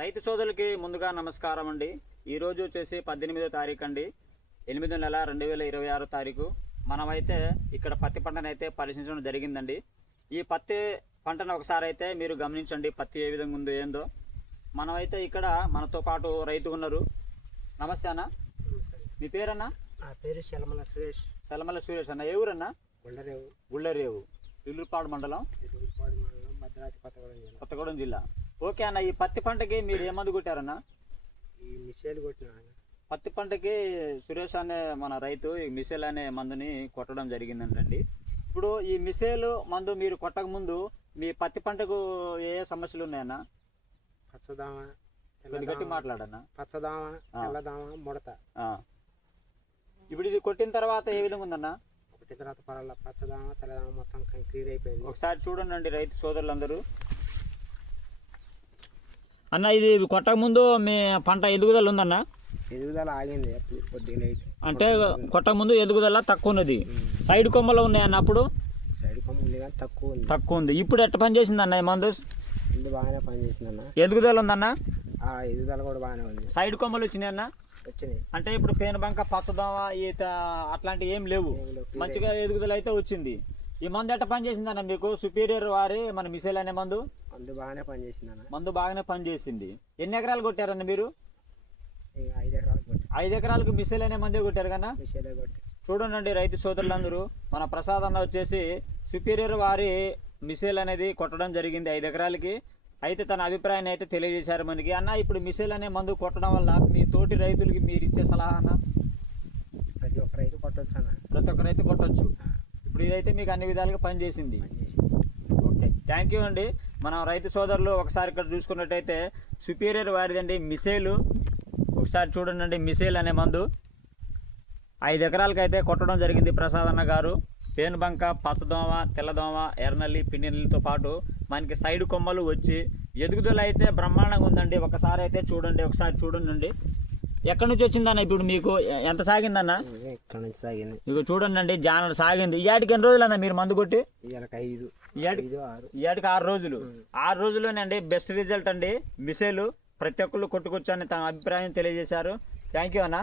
రైతు సోదరులకి ముందుగా నమస్కారం అండి. ఈరోజు వచ్చేసి 18వ తారీఖు అండి, 8వ నెల 2026 తారీఖు. మనమైతే ఇక్కడ పత్తి పంటను అయితే పరిశీలించడం జరిగిందండి. ఈ పత్తి పంటను ఒకసారి అయితే మీరు గమనించండి, పత్తి ఏ విధంగా ఉందో ఏందో. మనమైతే ఇక్కడ మనతో పాటు రైతు ఉన్నారు. నమస్తే అన్న, మీ పేరన్నా? నా పేరు చలమల సురేష్. చలమల సురేష్ అన్న. ఏ ఊరన్నా? గుళ్ళరేవు, ఇల్లుపాడు మండలం, భద్రాద్రి కొత్తగూడెం జిల్లా. ఓకే అన్న, ఈ పత్తి పంటకి మీరు ఏ మందు కొట్టారన్నా? ఈ మిషేలు కొట్టిన. పత్తి పంటకి సురేష్ అనే మన రైతు ఈ మిసేల్ అనే మందుని కొట్టడం జరిగిందండి. ఇప్పుడు ఈ మిసేలు మందు మీరు కొట్టక ముందు మీ పత్తి పంటకు ఏ సమస్యలు ఉన్నాయన్నా? పచ్చదామ, గట్టి మాట్లాడన్నా. పచ్చదామ, తెల్లదామ, ముడత. ఇప్పుడు ఇది కొట్టిన తర్వాత ఏ విధంగా ఉందన్నా? కొట్టిన తర్వాత పర్వాల పచ్చదామ, తెల్లదామ మొత్తం క్లియర్ అయిపోయింది. ఒకసారి చూడండి రైతు సోదరులందరూ. అన్న, ఇది కొట్టక ముందు మీ పంట ఎదుగుదల ఉందన్న? ఎదుగుదల ఆగింది కొద్దిగా. అంటే కొట్టక ముందు ఎదుగుదల తక్కువ ఉన్నది. సైడ్ కొమ్మలు ఉన్నాయన్న అప్పుడు? సైడ్ కొమ్మ ఉంది కానీ తక్కువ ఉంది. ఇప్పుడు ఎట్ట పని చేసింది అన్న ఈ మందు? ముందు బాగానే పని చేసిందన్న. ఎదుగుదల ఉందన్న? ఎదుగుదల కూడా బాగానే ఉంది. సైడ్ కొమ్మలు వచ్చినాయి అన్న? వచ్చినాయి. అంటే ఇప్పుడు పేనుబంక, పచ్చదోమ, ఈత అట్లాంటివి ఏం లేవు, మంచిగా ఎదుగుదల అయితే వచ్చింది. ఈ మందు ఎట్ట పని చేసిందన్న మీకు? సుపీరియర్ వారి మన మిసేల్ అనే మందు మందు బాగానే పని చేసింది అన్న. మందు బాగానే పని చేసింది. ఎన్ని ఎకరాలు కొట్టారన్న మీరు? 5 ఎకరాలు కొట్టి. 5 ఎకరాలకు మిసేల్ అనే మందే కొట్టారు కన్నా? మిషేలే కొట్టి. చూడండి రైతు సోదరులందరూ, మన ప్రసాద్ అన్న వచ్చేసి సుపీరియర్ వారి మిసేల్ అనేది కొట్టడం జరిగింది 5 ఎకరాలకి. అయితే తన అభిప్రాయాన్ని అయితే తెలియజేశారు మనకి. అన్న, ఇప్పుడు మిసేల్ అనే మందు కొట్టడం వల్ల మీ తోటి రైతులకి మీరు ఇచ్చే సలహా అన్న? ప్రతి ఒక్క రైతు కొట్టవచ్చు అన్న. ప్రతి ఒక్క రైతు కొట్టవచ్చు. ఇప్పుడు ఇదైతే మీకు అన్ని విధాలుగా పనిచేసింది. ఓకే, థ్యాంక్ యూ అండి. మనం రైతు సోదరులు ఒకసారి ఇక్కడ చూసుకున్నట్టయితే సుపీరియర్ వారిదండి మిసేలు. ఒకసారి చూడండి, మిసేల్ అనే మందు 5 ఎకరాలకు అయితే కొట్టడం జరిగింది ప్రసాద్ అన్న గారు. పేనుబంక, పచ్చదోమ, తెల్లదోమ, ఎర్రనల్లి, పిండినల్లితో పాటు మనకి సైడ్ కొమ్మలు వచ్చి ఎదుగుదల అయితే బ్రహ్మాండంగా ఉందండి. ఒకసారి అయితే చూడండి, ఒకసారి చూడండి. ఎక్కడి నుంచి వచ్చిందన్న? ఇప్పుడు మీకు ఎంత సాగిందన్న? ఇక్కడ నుంచి సాగింది. ఇక చూడండి, జానర్ సాగింది. ఇయాటికి ఎన్ని రోజులు అన్న మీరు మందు కొట్టి? ఇయాటికి 6 రోజులు. 6 రోజుల్లోనే అండి బెస్ట్ రిజల్ట్ అండి మిసేలు. ప్రతి ఒక్కళ్ళు కొట్టుకొచ్చని తన అభిప్రాయం తెలియజేశారు. థ్యాంక్ యూ అన్న.